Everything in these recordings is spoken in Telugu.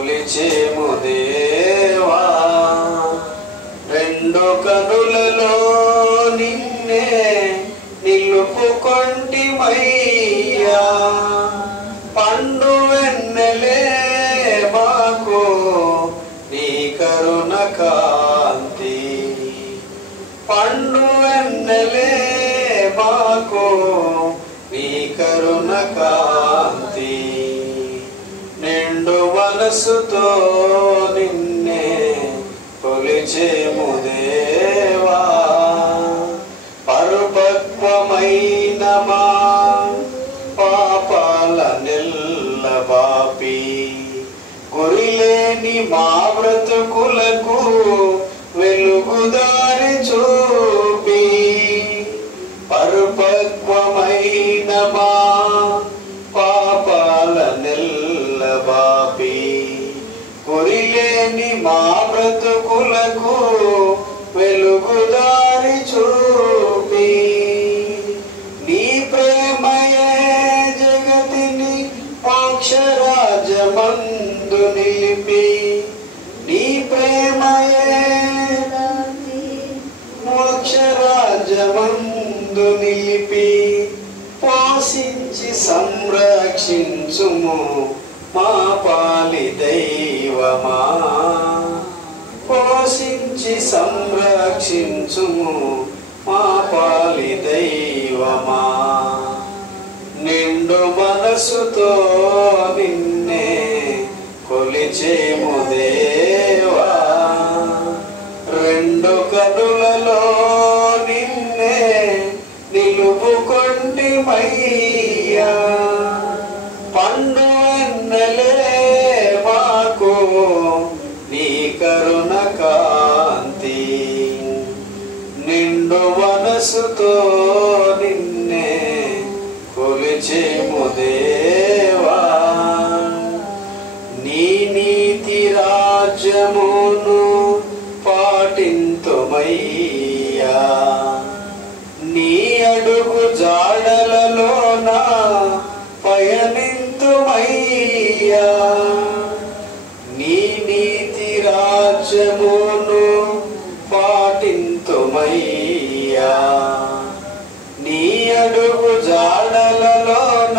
కొలిచేము దేవా. రెండు కనులలో నిన్నే నిలుపుకొంటిమయ్యా. పండు వెన్నెలే మాకు నీ కరుణ కాంతి. పండు వెన్నెలే మాకు నీ కరుణ కాంతి. నిండు మనసుతో నిన్నే కొలిచేము దేవా. పరుపక్వమైన మా పాపాల నిల్లబాపి గురిలేని మా బ్రతుకులకు వెలుగుదారి చూపి. పరుపక్వమైన మా పాపాల నిల్లబాపి గురిలేని మా బ్రతుకులకు వెలుగుదారి చూపి. నీ ప్రేమయే జగతిని మోక్షరాజ్యమందు నిలిపి. నీ ప్రేమయే మోక్షరాజ్యమందు నిలిపి. పోషించి సంరక్షించుము మా పాలి దైవమా. పోషించి సంరక్షించుము మా పాలి దైవమా. నిండు మనసుతో నిన్నే కొలిచేము దేవా. రెండు కనులలో నిన్నే నిలుపుకొంటిమయ్యా. పండు వెన్నెలే మాకు నీ కరుణ కాంతి. నిండు మనసుతో నిన్నే కొలిచేము దేవా. నీ నీతి రాజ్యమును పాటింతుమయ్యా. నీ అడుగు జాడలలోన పయనింతుమయ్యా. నీ నీతి రాజ్యమును పాటింతుమయ్యా. నీ అడుగు జాడలలోన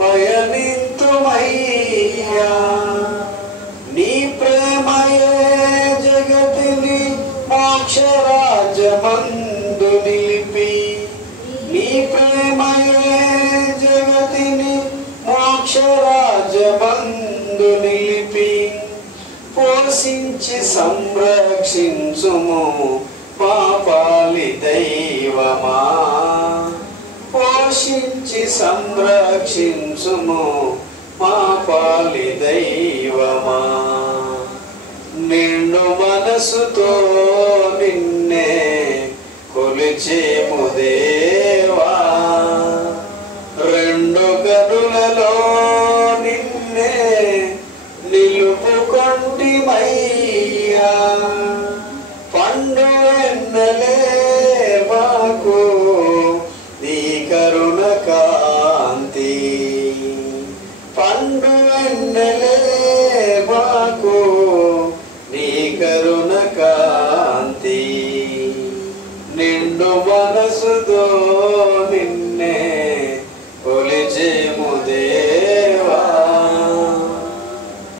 పయనింతుమయ్యా. నీ ప్రేమయే జగతిని మోక్షరాజ్యమందు నిలిపి. నీ ప్రేమయే జగతిని మోక్షరాజ్యమందు నిలిపి. పోషించి సంరక్షించుము మా పాలి దైవమా. పోషించి సంరక్షించుము మా పాలి దైవమా. నిండు మనసుతో నిన్నే కొలిచే